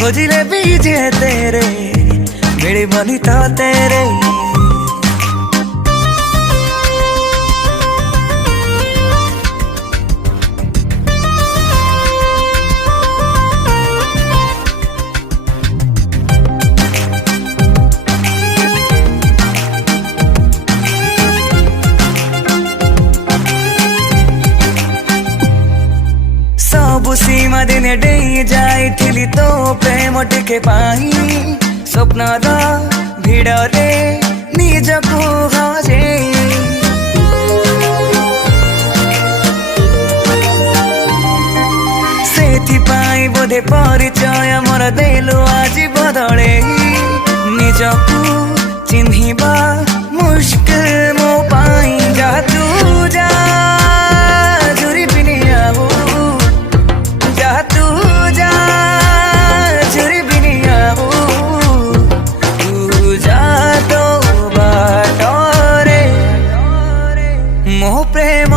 खोजिले बीजे तेरे मिलिबनी तो तेरे सबु सीमा दिने डेई जाइथिली तो प्रेम टिके पाई स्वप्न र भिडरे निजको हजे सेथिपाई बोधे परिचय मोर देलु आजि बदले निजको चिन्हिबा मुस्किल मो पाई जा तू जा झुरी पिने आऊ जा तू जा झुरी पिने आऊ तू जा तो बाटरे मो प्रेम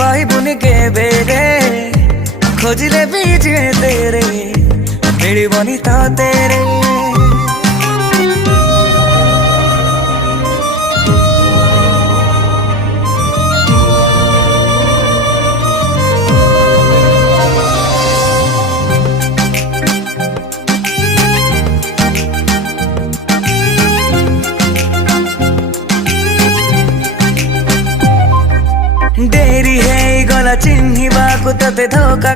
पाइबुनि केबे रे खोजिले बीजे तेरे मिलिबनी तो तेरे डेरी है गला चिन्हिबाकु तते धोका